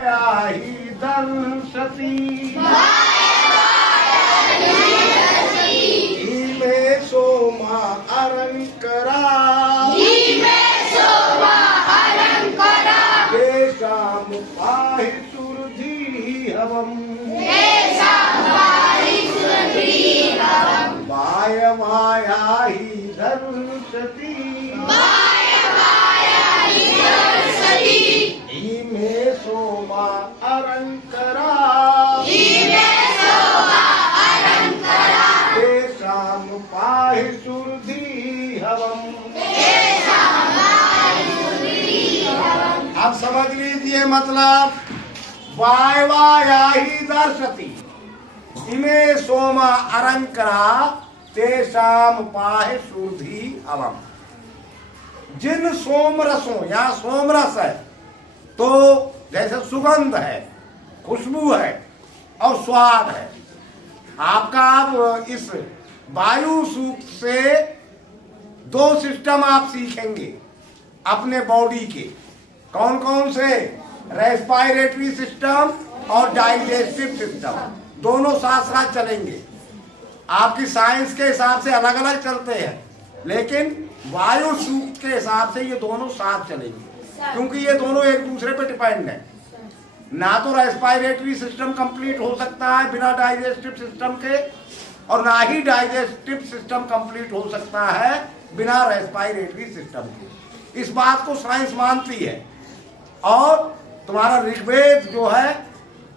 ही दंसती धीमे सोमा अरंकरा देशाम पाहि सुरधि हवम वाय वाया ही दंसती धीमे सोमा अरंकरा देशाम पाहि सुरधि हवम। अब समझ लीजिए मतलब वाय वाया ही दर्शति इमे सोमा अरंकरा तेषाम पाहि सुरधि हवम। जिन सोमरसों, यहाँ सोमरस है तो जैसे सुगंध है, खुशबू है और स्वाद है। आपका आप इस वायु सूक्त से दो सिस्टम आप सीखेंगे अपने बॉडी के। कौन कौन से? रेस्पिरेटरी सिस्टम और डाइजेस्टिव सिस्टम, दोनों साथ साथ चलेंगे। आपकी साइंस के हिसाब से अलग अलग चलते हैं, लेकिन वायु सूक्त के हिसाब से ये दोनों साथ चलेंगे, क्योंकि ये दोनों एक दूसरे पे डिपेंड है। ना तो रेस्पिरेटरी सिस्टम कंप्लीट हो सकता है बिना डाइजेस्टिव सिस्टम के, और ना ही डाइजेस्टिव सिस्टम कंप्लीट हो सकता है बिना रेस्पिरेटरी सिस्टम के। इस बात को साइंस मानती है, और तुम्हारा ऋग्वेद जो है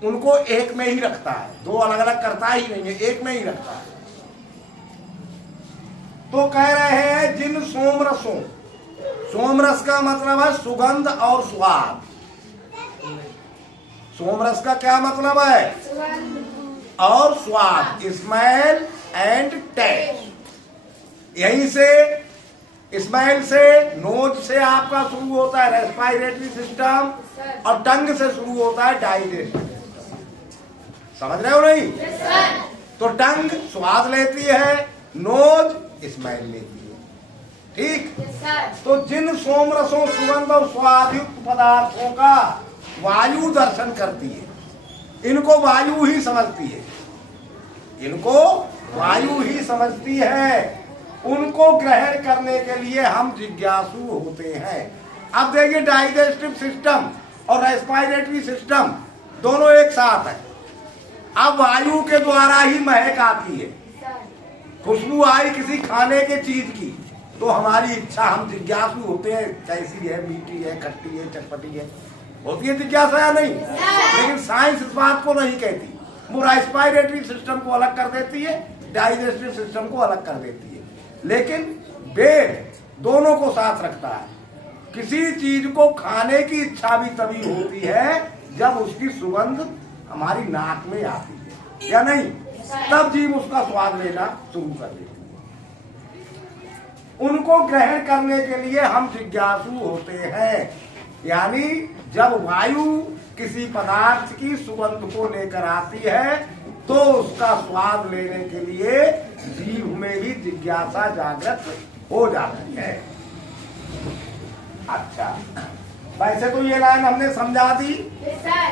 उनको एक में ही रखता है, दो अलग अलग करता ही नहीं है, एक में ही रखता है। तो कह रहे हैं जिन सोमरसों, सोमरस का मतलब है सुगंध और स्वाद। सोमरस का क्या मतलब है? और स्वाद, स्मेल एंड टेस्ट। यहीं से स्मेल से, नोज से आपका शुरू होता है रेस्पिरेटरी सिस्टम, और टंग से शुरू होता है डाइजेस्टिव सिस्टम। समझ रहे हो नहीं? तो टंग स्वाद लेती है, नोज स्मेल लेती है, ठीक? तो जिन सोमरसों, सुगंध और स्वाद युक्त पदार्थों का वायु दर्शन करती है, इनको वायु ही समझती है, इनको वायु ही समझती है, उनको ग्रहण करने के लिए हम जिज्ञासु होते हैं। अब देखिए डाइजेस्टिव सिस्टम और रेस्पिरेटरी सिस्टम दोनों एक साथ है। अब वायु के द्वारा ही महक आती है, खुशबू आई किसी खाने के चीज की तो हमारी इच्छा, हम जिज्ञासु होते हैं, कैसी है, मीठी है, खट्टी है, चटपटी है, होती है जिज्ञासा या नहीं? लेकिन साइंस इस बात को नहीं कहती, वो रेस्पिरेटरी सिस्टम को अलग कर देती है, डाइजेस्टिव सिस्टम को अलग कर देती है, लेकिन वेद दोनों को साथ रखता है। किसी चीज को खाने की इच्छा भी तभी होती है जब उसकी सुगंध हमारी नाक में आती है, या नहीं? तब जीव उसका स्वाद लेना शुरू कर देती है। उनको ग्रहण करने के लिए हम जिज्ञासु होते हैं, यानी जब वायु किसी पदार्थ की सुगंध को लेकर आती है तो उसका स्वाद लेने के लिए जीव में भी जिज्ञासा जागृत हो जाती है। अच्छा, वैसे तो ये लाइन हमने समझा दी।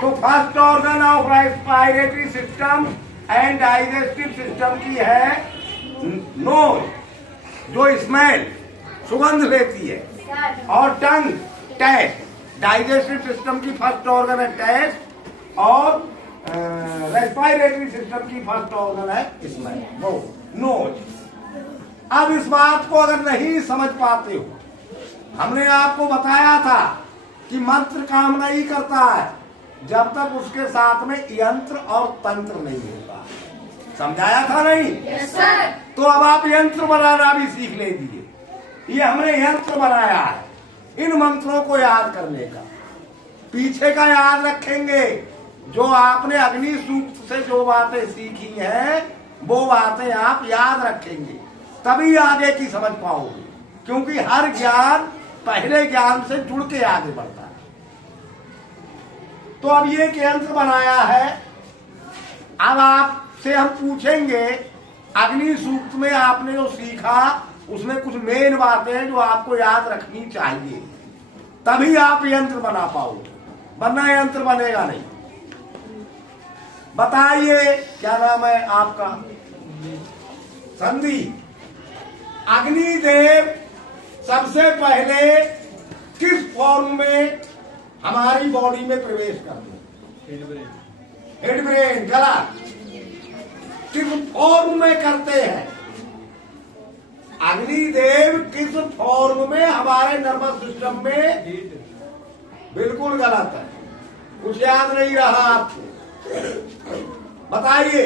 तो first organ of respiratory system and digestive system की है नोज, जो स्मेल, सुगंध लेती है, और टंग, टेस्ट। डाइजेस्टिव सिस्टम की फर्स्ट ऑर्गन है टेस्ट, और रेस्पिरेटरी सिस्टम की फर्स्ट ऑर्गन है स्मेल, वो नोज। अब इस बात को अगर नहीं समझ पाते हो, हमने आपको बताया था कि मंत्र काम नहीं करता है जब तक उसके साथ में यंत्र और तंत्र नहीं होगा। समझाया था नहीं? yes, तो अब आप यंत्र बनाना भी सीख लीजिए। ये हमने यंत्र बनाया है इन मंत्रों को याद करने का। पीछे का याद रखेंगे, जो आपने अग्नि सूक्त से जो बातें सीखी हैं वो बातें आप याद रखेंगे, तभी आगे की समझ पाओगे, क्योंकि हर ज्ञान पहले ज्ञान से जुड़ के आगे बढ़ता है। तो अब ये यंत्र बनाया है। अब आपसे हम पूछेंगे, अग्नि सूक्त में आपने जो सीखा उसमें कुछ मेन बातें हैं जो आपको याद रखनी चाहिए, तभी आप यंत्र बना पाओगे। वरना यंत्र बनेगा नहीं। बताइए क्या नाम है आपका? संधि। अग्निदेव सबसे पहले किस फॉर्म में हमारी बॉडी में प्रवेश करते हैं? Head brain. गलत। किस फॉर्म में करते हैं? अग्निदेव किस फॉर्म में हमारे नर्वस सिस्टम में? बिल्कुल गलत है, कुछ याद नहीं रहा आपको। बताइए,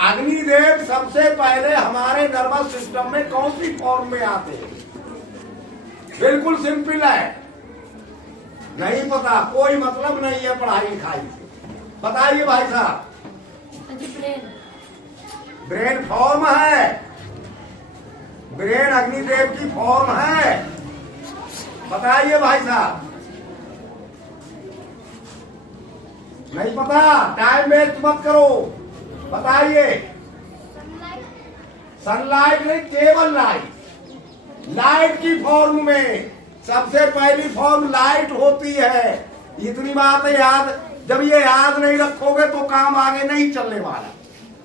अग्निदेव सबसे पहले हमारे नर्वस सिस्टम में कौन सी फॉर्म में आते हैं? बिल्कुल सिंपल है, नहीं पता कोई मतलब नहीं है पढ़ाई लिखाई से। बताइए भाई साहब। ब्रेन। ब्रेन फॉर्म है, ब्रेन अग्निदेव की फॉर्म है। बताइए भाई साहब। नहीं पता, टाइम वेस्ट मत करो। बताइए। सनलाइट नहीं, केवल लाइट। लाइट की फॉर्म में सबसे पहली फॉर्म लाइट होती है। इतनी बात है याद। जब ये याद नहीं रखोगे तो काम आगे नहीं चलने वाला,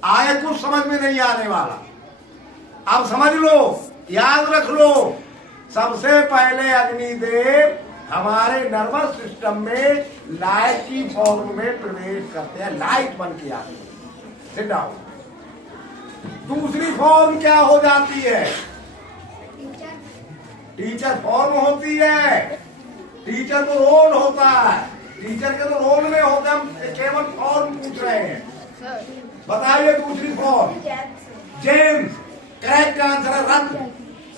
आगे कुछ समझ में नहीं आने वाला। अब समझ लो, याद रख लो। सबसे पहले अग्निदेव हमारे नर्वस सिस्टम में लाइट की फॉर्म में प्रवेश करते हैं, लाइट बन के आते हैं। Sit down. दूसरी फॉर्म क्या हो जाती है? टीचर फॉर्म होती है। टीचर तो रोल होता है, टीचर के तो रोल में होता है, हम केवल फॉर्म पूछ रहे हैं। बताइए दूसरी फॉर्म। जेम्स। करेक्ट आंसर है रत्न।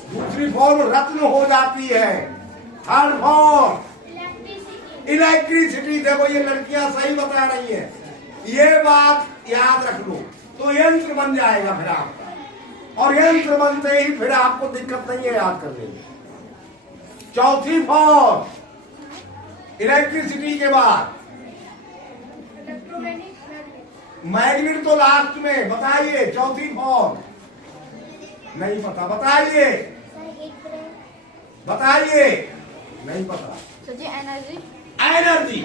दूसरी फॉर्म रत्न हो जाती है। Third form electricity. देखो ये लड़कियां सही बता रही है, ये बात याद रख लो तो यंत्र बन जाएगा फिर आपका, और यंत्र बनते ही फिर आपको दिक्कत नहीं है याद करने में। चौथी फॉर्म इलेक्ट्रिसिटी के बाद मैग्नेट तो लास्ट में। बताइए चौथी फॉर्म। नहीं पता, बताइए बताइए। नहीं पता। एनर्जी। एनर्जी।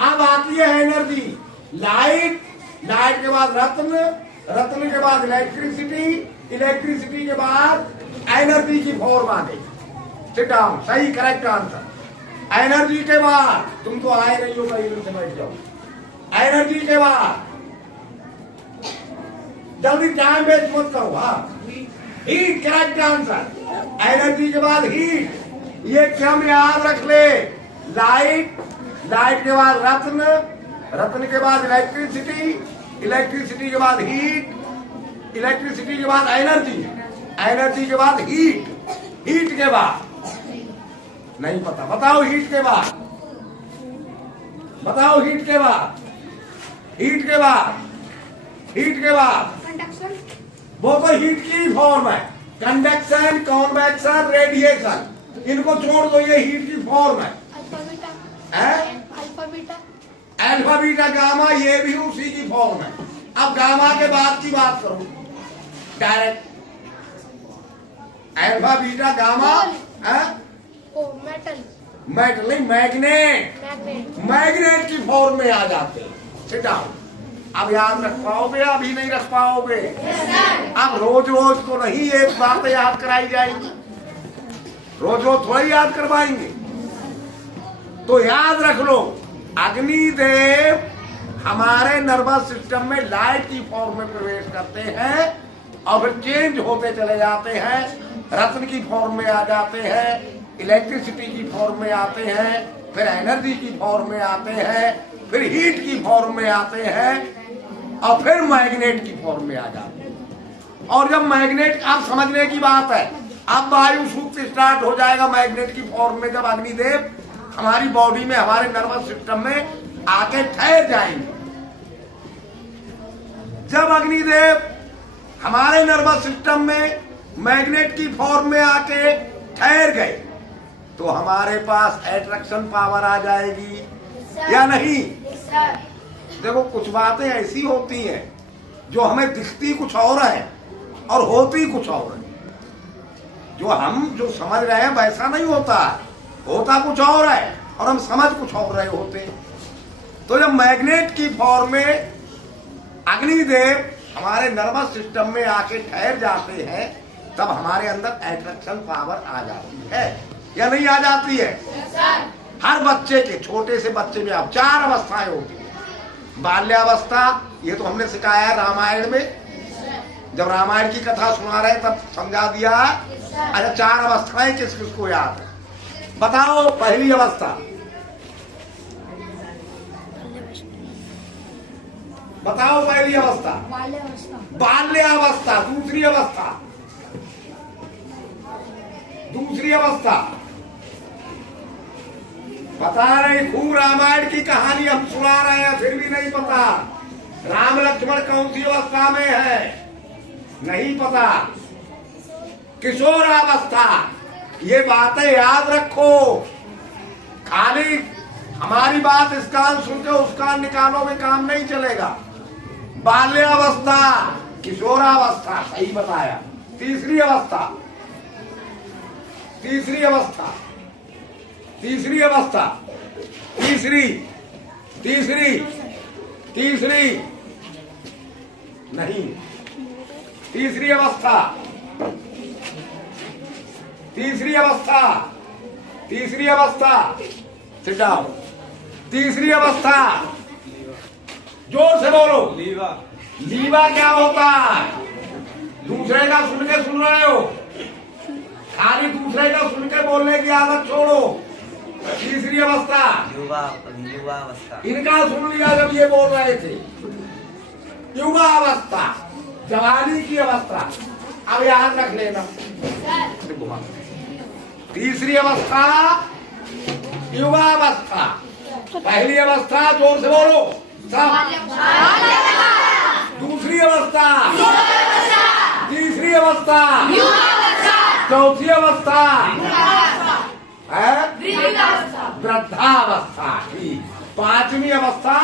अब आती है एनर्जी। लाइट, लाइट के बाद रत्न, रत्न के बाद इलेक्ट्रिसिटी, इलेक्ट्रिसिटी के बाद एनर्जी की फॉर्म आ गई। Sit down. सही, करेक्ट आंसर। एनर्जी के बाद, तुम तो आए नहीं हो, कहीं से बैठ जाओ। एनर्जी के बाद जल्दी टाइम वेस्ट मत करो। हाँ, हीट करेक्ट आंसर। एनर्जी के बाद हीट। ये क्रम याद रख ले। लाइट, लाइट के बाद रत्न, रत्न के बाद इलेक्ट्रिसिटी, इलेक्ट्रिसिटी के बाद हीट, इलेक्ट्रिसिटी के बाद एनर्जी, एनर्जी के बाद हीट, हीट के बाद नहीं पता। बताओ हीट के बाद, बताओ हीट के बाद, हीट के बाद, हीट के बाद कंडक्शन। वो तो हीट की फॉर्म है। कंडक्शन, कॉन्वेक्शन, रेडिएशन, इनको छोड़ दो, ये हीट की फॉर्म है। Alpha beta. Alpha beta. Alpha beta gamma, ये भी उसी की फॉर्म है। अब गामा के बाद की बात करो direct. Alpha beta gamma. Metal. Metal नहीं, मैग्नेट। मैग्नेट की फॉर्म में आ जाते हैं। Sit down. अब याद रख पाओगे? अभी नहीं रख पाओगे। अब रोज रोज को नहीं एक बात याद कराई जाएगी, रोज रोज थोड़ी याद करवाएंगे। तो याद रख लो, अग्निदेव हमारे नर्वस सिस्टम में लाइट की फॉर्म में प्रवेश करते हैं और फिर चेंज होते चले जाते हैं। रत्न की फॉर्म में आ जाते हैं, इलेक्ट्रिसिटी की फॉर्म में आते हैं, फिर एनर्जी की फॉर्म में आते हैं, फिर हीट की फॉर्म में आते हैं, और फिर मैग्नेट की फॉर्म में आ जाते हैं। और जब मैग्नेट, आप समझने की बात है, अब वायु सूत्र स्टार्ट हो जाएगा मैग्नेट की फॉर्म में। जब अग्निदेव हमारी बॉडी में, हमारे नर्वस सिस्टम में आके ठहर जाएंगे, जब अग्निदेव हमारे नर्वस सिस्टम में मैग्नेट की फॉर्म में आके ठहर गए, तो हमारे पास अट्रैक्शन पावर आ जाएगी या नहीं? देखो कुछ बातें ऐसी होती हैं जो हमें दिखती कुछ और है और होती कुछ और है। जो हम जो समझ रहे हैं वैसा नहीं होता, होता कुछ और है। और हम समझ कुछ और रहे होते। तो जब मैग्नेट की फॉर्म में अग्निदेव हमारे नर्वस सिस्टम में आके ठहर जाते हैं, तब हमारे अंदर एट्रैक्शन पावर आ जाती है या नहीं आ जाती है? हर बच्चे के, छोटे से बच्चे में अब 4 अवस्थाएं होती है। बाल्यावस्था, ये तो हमने सिखाया है रामायण में, जब रामायण की कथा सुना रहे तब समझा दिया। अच्छा, 4 अवस्थाएं किस किस को याद है? बताओ। पहली अवस्था बताओ, पहली अवस्था बाल्यावस्था। दूसरी अवस्था पता नहीं, खूब रामायण की कहानी हम सुना रहे हैं फिर भी नहीं पता। राम लक्ष्मण कौन सी अवस्था में है नहीं पता। किशोरावस्था, ये बातें याद रखो। खाली हमारी बात इस कान सुन के उस कान निकालो में काम नहीं चलेगा। बाल्यावस्था, किशोरावस्था, सही बताया। तीसरी अवस्था सिट डाउन। तीसरी अवस्था, जोर से बोलो। लीवा क्या होता है? दूसरे का सुन के सुन रहे हो, खाली दूसरे का सुन के बोलने की आदत छोड़ो। तीसरी अवस्था युवा अवस्था, इनका सुन लिया जब ये बोल रहे थे। युवा अवस्था, जवानी की अवस्था, अब याद रख लेना। तीसरी अवस्था युवा अवस्था। पहली अवस्था जोर से बोलो सब। दूसरी अवस्था, तीसरी अवस्था, चौथी अवस्था है वृद्धावस्था की। 5वीं अवस्था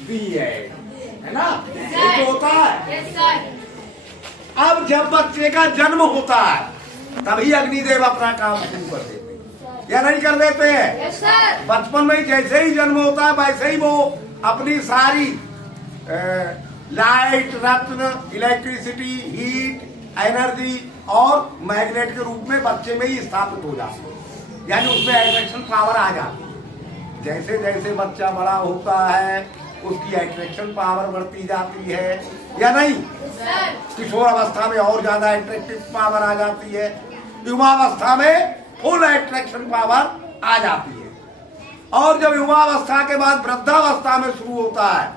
दी है ना? ये तो होता है। अब जब बच्चे का जन्म होता है तभी अग्निदेव अपना काम शुरू कर देते हैं या नहीं कर देते हैं? बचपन में जैसे ही जन्म होता है वैसे ही वो अपनी सारी लाइट, रत्न, इलेक्ट्रिसिटी, हीट, एनर्जी और मैग्नेट के रूप में बच्चे में ही स्थापित हो जाती है, यानी उसमें एट्रैक्शन पावर आ जाती है। जैसे जैसे बच्चा बड़ा होता है उसकी एट्रैक्शन पावर बढ़ती जाती है या नहीं? किशोर अवस्था में और ज्यादा एट्रैक्टिव पावर आ जाती है, युवावस्था में फुल एट्रैक्शन पावर आ जाती है, और जब युवावस्था के बाद वृद्धावस्था में शुरू होता है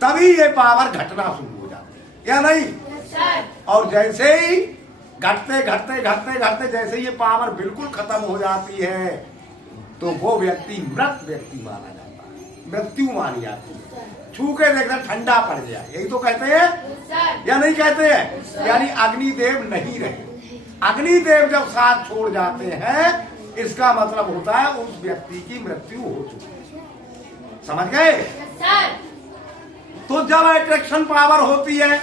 तभी ये पावर घटना शुरू हो जाती है या नहीं? और जैसे ही घटते घटते घटते घटते जैसे ये पावर बिल्कुल खत्म हो जाती है तो वो व्यक्ति मृत व्यक्ति माना जाता है, मृत्यु मानी जाती है। छू के देखना ठंडा पड़ गया, यही तो कहते हैं या नहीं कहते हैं? यानी अग्निदेव नहीं रहे। अग्निदेव जब साथ छोड़ जाते हैं इसका मतलब होता है उस व्यक्ति की मृत्यु हो चुकी है। समझ गए? तो जब अट्रैक्शन पावर होती है,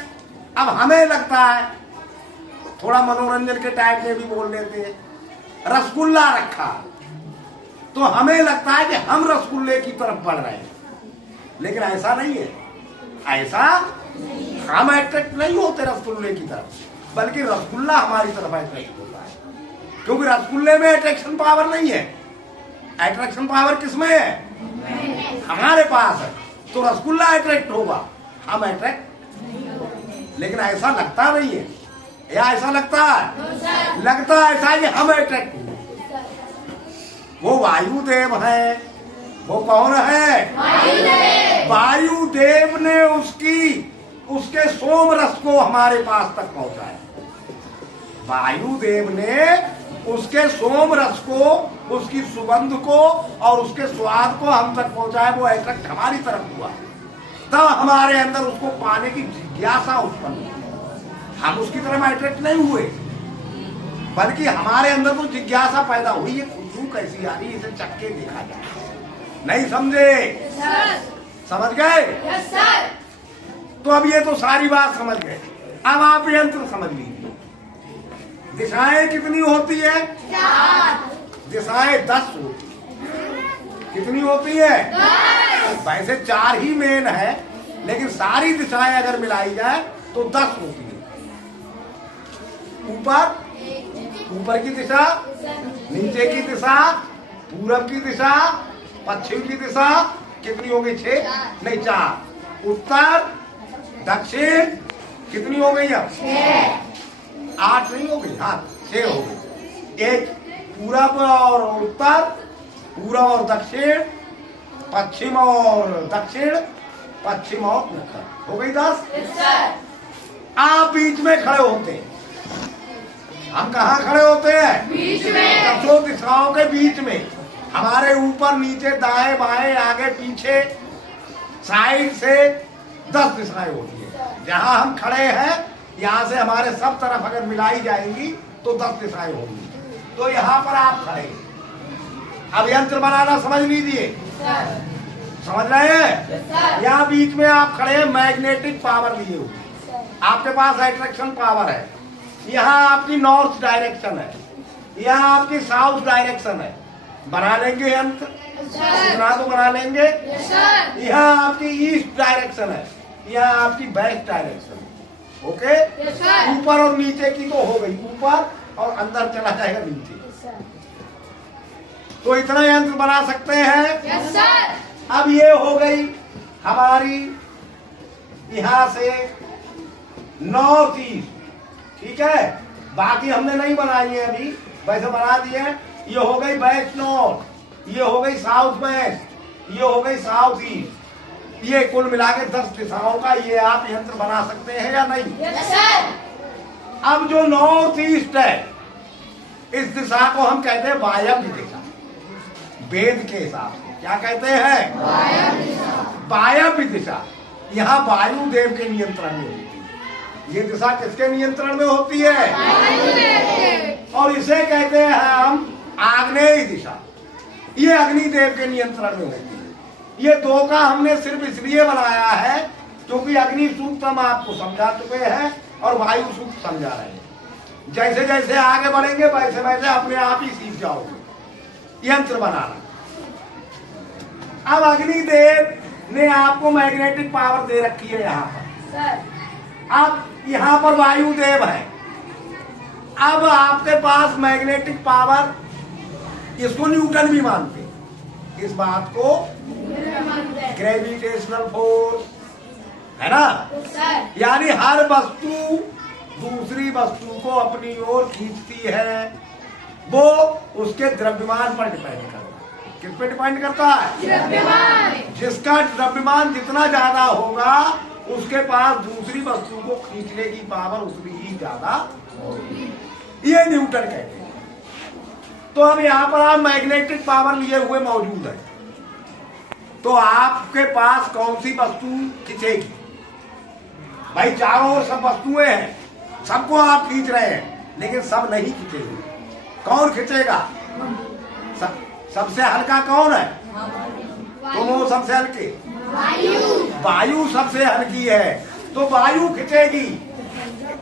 अब हमें लगता है, थोड़ा मनोरंजन के टाइप में भी बोल लेते हैं, रसगुल्ला रखा तो हमें लगता है कि हम रसगुल्ले की तरफ बढ़ रहे हैं, लेकिन ऐसा नहीं है। ऐसा हम अट्रैक्ट नहीं होते रसगुल्ले की तरफ, बल्कि रसगुल्ला हमारी तरफ अट्रैक्ट होता है, क्योंकि रसगुल्ले में अट्रैक्शन पावर नहीं है। अट्रैक्शन पावर किसमें है? हमारे पास है, तो रसगुल्ला अट्रैक्ट होगा, हम अट्रैक्ट। लेकिन ऐसा लगता नहीं है, या ऐसा लगता है? लगता है ऐसा कि हम अट्रैक्ट हुए। वो वायुदेव है, वो कौन है? वायुदेव ने उसके सोम रस को हमारे पास तक पहुंचाया। वायुदेव ने उसके सोम रस को, उसकी सुगंध को और उसके स्वाद को हम तक पहुंचाया। वो अट्रैक्ट हमारी तरफ हुआ, तब हमारे अंदर उसको पाने की जिज्ञासा उत्पन्न हुई। हम उसकी तरफ अट्रैक्ट नहीं हुए, बल्कि हमारे अंदर तो जिज्ञासा पैदा हुई, ये खुशबू कैसी आ रही है, इसे चख के देखा जाए। नहीं समझे? समझ गए? तो अब ये तो सारी बात समझ गए। अब आप यंत्र समझ लीजिए। दिशाएं कितनी होती है? दिशाएं 10 होती है। कितनी होती है? वैसे 4 ही मेन है, लेकिन सारी दिशाएं अगर मिलाई जाए तो 10 होती है। ऊपर की दिशा, नीचे की दिशा, पूरब की दिशा, पश्चिम की दिशा, कितनी हो गई? 6 नहीं 4। उत्तर दक्षिण कितनी हो गई? अब 8 नहीं हो गई, हाँ 6 हो गई। एक पूरब और उत्तर, पूरब और दक्षिण, पश्चिम और दक्षिण, पश्चिम और उत्तर, हो गई 10। आप बीच में खड़े होते हैं। हम कहाँ खड़े होते हैं? बीच में। 10 दिशाओं के बीच में। हमारे ऊपर नीचे दाएं बाएं आगे पीछे साइड से 10 दिशाएं होती है। जहां हम खड़े हैं यहाँ से हमारे सब तरफ अगर मिलाई जाएंगी तो 10 दिशाएं होंगी। तो यहाँ पर आप खड़े, अब यंत्र बनाना समझ लीजिए। समझ रहे हैं? यहाँ बीच में आप खड़े हैं, मैग्नेटिक पावर लिए हुए, आपके पास अट्रैक्शन पावर है। यहाँ आपकी नॉर्थ डायरेक्शन है, यहाँ आपकी साउथ डायरेक्शन है। बना लेंगे यंत्र? इतना तो बना लेंगे। यहाँ आपकी ईस्ट डायरेक्शन है, यहाँ आपकी वेस्ट डायरेक्शन है। ओके? ऊपर और नीचे की तो हो गई, ऊपर और अंदर चला जाएगा नीचे। तो इतना यंत्र बना सकते हैं। अब ये हो गई हमारी यहाँ से नॉर्थ ईस्ट, ठीक है। बाकी हमने नहीं बनाई है अभी, वैसे बना दिए। ये हो गई वेस्ट नॉर्थ, ये हो गई साउथ वेस्ट, ये हो गई साउथ ईस्ट। ये कुल मिला के 10 दिशाओं का ये आप यंत्र बना सकते हैं या नहीं? अब जो नॉर्थ ईस्ट है, इस दिशा को हम कहते हैं वायव्य दिशा। वेद के हिसाब से क्या कहते हैं? वायव्य दिशा। यहाँ वायु देव के नियंत्रण में होती है। ये दिशा किसके नियंत्रण में होती है? और इसे कहते हैं हम आग्नेय दिशा। ये अग्निदेव के नियंत्रण में होती है। ये 2 का हमने सिर्फ इसलिए बनाया है क्योंकि अग्नि सूक्त हम आपको समझा चुके हैं और वायु सूक्त समझा रहे हैं। जैसे जैसे आगे बढ़ेंगे वैसे वैसे अपने आप ही सीख जाओगे यंत्र बनाना। अब अग्निदेव ने आपको मैग्नेटिक पावर दे रखी है यहाँ पर। अब यहाँ पर वायुदेव है। अब आपके पास मैग्नेटिक पावर, इसको न्यूटन भी मानते हैं, इस बात को ग्रेविटेशनल फोर्स, है ना। यानी हर वस्तु दूसरी वस्तु को अपनी ओर खींचती है। वो उसके द्रव्यमान पर डिपेंड करता है। किस पे डिपेंड करता है? द्रव्यमान। जिसका द्रव्यमान जितना ज्यादा होगा उसके पास दूसरी वस्तु को खींचने की पावर उतनी ही ज्यादा होगी। ये न्यूटन कहते हैं। तो अब यहाँ पर आप मैग्नेटिक पावर लिए हुए मौजूद है, तो आपके पास कौन सी वस्तु खींचेगी? भाई चारों ओर सब वस्तुएं हैं, सबको आप खींच रहे हैं, लेकिन सब नहीं खींचेगी। कौन खींचेगा? सबसे हल्का कौन है? दोनों सबसे हल्के? वायु सबसे हल्की है, तो वायु खींचेगी।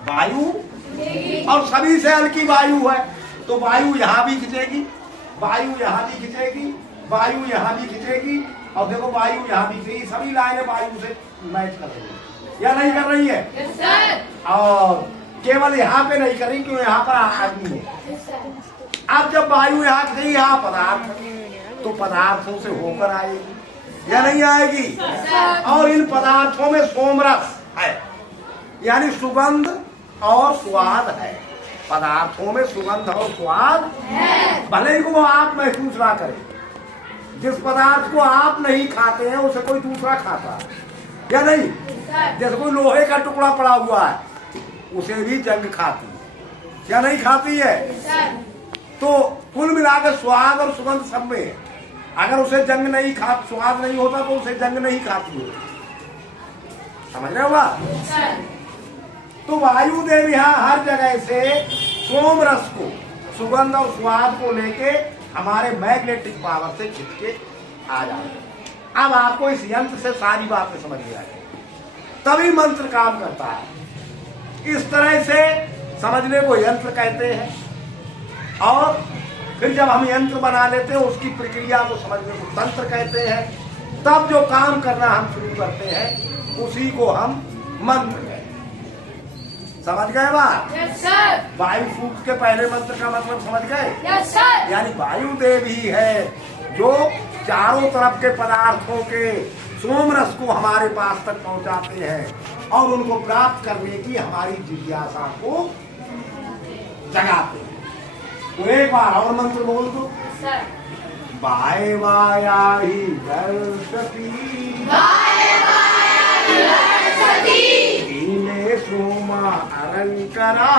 वायु और सभी से हल्की वायु है, तो वायु यहाँ भी खींचेगी, वायु यहाँ भी खींचेगी, वायु यहाँ भी खींचेगी। और देखो वायु यहाँ भी खींचेगी। सभी लाइनें वायु से मैच कर रही है या नहीं कर रही है? और केवल यहाँ पे नहीं करी क्यों? यहाँ पर अग्नि है। अब जब वायु यहाँ खींचेगी, यहाँ पदार्थ, तो पदार्थों से होकर आएगी या नहीं आएगी? और इन पदार्थों में सोमरस है, यानी सुगंध और स्वाद है। पदार्थों में सुगंध और स्वाद है, भले ही वो आप महसूस ना करें। जिस पदार्थ को आप नहीं खाते हैं उसे कोई दूसरा खाता है या नहीं? जैसे कोई लोहे का टुकड़ा पड़ा हुआ है, उसे भी जंग खाती है या नहीं खाती है? तो कुल मिलाकर स्वाद और सुगंध सब में है। अगर उसे जंग नहीं खा, स्वाद नहीं होता तो उसे जंग नहीं खाती हो। समझ रहे हो? तो वायुदेव यहाँ हर जगह से सोम रस को, सुगंध और स्वाद को लेके हमारे मैग्नेटिक पावर से खींच के आ जाते हैं। अब आपको इस यंत्र से सारी बातें समझ में आ जाएगी, तभी मंत्र काम करता है। इस तरह से समझने को यंत्र कहते हैं। और फिर जब हम यंत्र बना लेते हैं उसकी प्रक्रिया को समझने को तंत्र कहते हैं। तब जो काम करना हम शुरू करते हैं उसी को हम मंत्र कहते हैं। समझ गए बात? Yes sir. वायु सूक्त के पहले मंत्र का मतलब समझ गए? Yes sir. यानी वायु देव ही है जो चारों तरफ के पदार्थों के सोम रस को हमारे पास तक पहुंचाते हैं और उनको प्राप्त करने की हमारी जिज्ञासा को जगाते हैं। तो एक बार और मंत्र बोल दो। सर। बाय वाया ही दर्शती हीने सोमा अरंकरा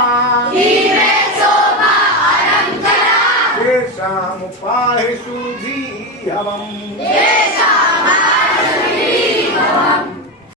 शाम पाहि सुधी हवम